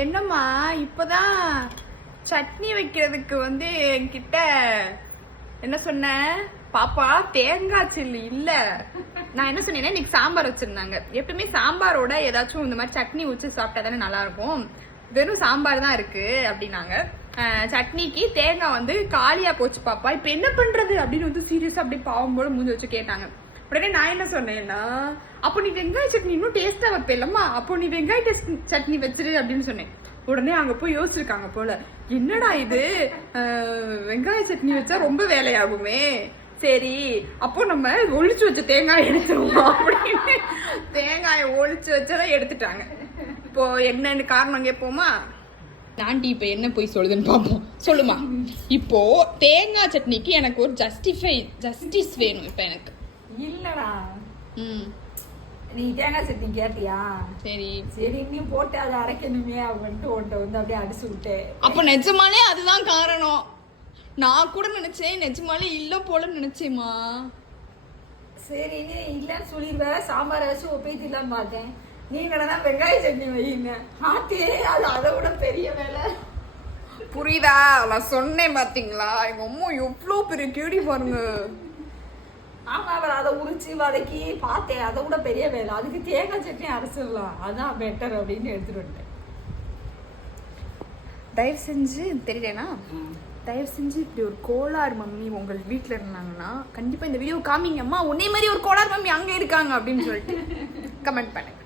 என்னம்மா இப்பதான் சட்னி வைக்கிறதுக்கு வந்து என்கிட்ட என்ன சொன்ன பாப்பா தேங்காய் சில்லி இல்ல. நான் என்ன சொன்னேன்னா இன்னைக்கு சாம்பார் வச்சிருந்தாங்க. எப்பவுமே சாம்பாரோட ஏதாச்சும் இந்த மாதிரி சட்னி வச்சு சாப்பிட்டா தானே நல்லா இருக்கும். வெறும் சாம்பார் தான் இருக்கு அப்படின்னாங்க. சட்னிக்கு தேங்காய் வந்து காலியா போச்சு பாப்பா, இப்ப என்ன பண்றது அப்படின்னு வந்து சீரியஸா அப்படியே பாவம் போல மூஞ்சி வச்சு கேட்டாங்க. உடனே நான் என்ன சொன்னேன்னா, அப்போ நீ வெங்காய சட்னி இன்னும் டேஸ்டா வைப்பேலம்மா, அப்போ நீ வெங்காய சட்னி வச்சிரு அப்படின்னு சொன்னேன். உடனே அங்க போய் யோசிச்சிருக்காங்க போல, என்னடா இது வெங்காய சட்னி வச்சா ரொம்ப வேலையாகுமே, சரி அப்போ நம்ம ஒளிச்சு வச்ச தேங்காய் எடுத்துருவோம் அப்படின்னு தேங்காயை ஒளிச்சு வச்சா எடுத்துட்டாங்க. இப்போ என்னன்னு காரணம் கேட்போமா? ஆண்டி இப்ப என்ன போய் சொல்லுதுன்னு பாப்போம். சொல்லுமா. இப்போ தேங்காய் சட்னிக்கு எனக்கு ஒரு ஜஸ்டிஸ் வேணும். இப்ப எனக்கு இல்லடா. நீ தேங்காய் சட்னி கேட்டியா? சரி சரி நீ போட்டு அதை அரைக்கணுமே அப்படின்ட்டு உன்ட்ட வந்து அப்படியே அடிச்சு விட்டேன். அப்ப நிஜமாலே அதுதான் காரணம். நான் கூட நினைச்சேன் நிஜமாலே இல்ல போல நினைச்சேம்மா. சரி நீ இல்லன்னு சொல்லிடுவேற, சாம்பார் வச்சு ஒப்பேத்திடலாம் பார்த்தேன். நீங்களா வெங்காய சட்னி வையுங்க. ஆத்தே அது அதை விட பெரிய வேலை. புரியுதா? நான் சொன்னேன் பாத்தீங்களா, எங்க அம்மா எவ்வளவு பெரிய கேடி பாருங்க. ஆமா, அவர் அதை உரிச்சு வதக்கி பார்த்தேன், அதை விட பெரிய வேலை. அதுக்கு தேங்காய் சட்னி அரைச்சிடலாம், அதான் பெட்டர் அப்படின்னு எடுத்துட்டு வந்துட்டேன். தயவு செஞ்சு தெரியலனா, தயவு செஞ்சு இப்படி ஒரு கோளாறு மம்மி உங்கள் வீட்டில் இருந்தாங்கன்னா கண்டிப்பா இந்த வீடியோ காமிங்க, அம்மா உன்னே மாதிரி ஒரு கோளாறு மம்மி அங்கே இருக்காங்க அப்படின்னு சொல்லிட்டு கமெண்ட் பண்ணுங்க.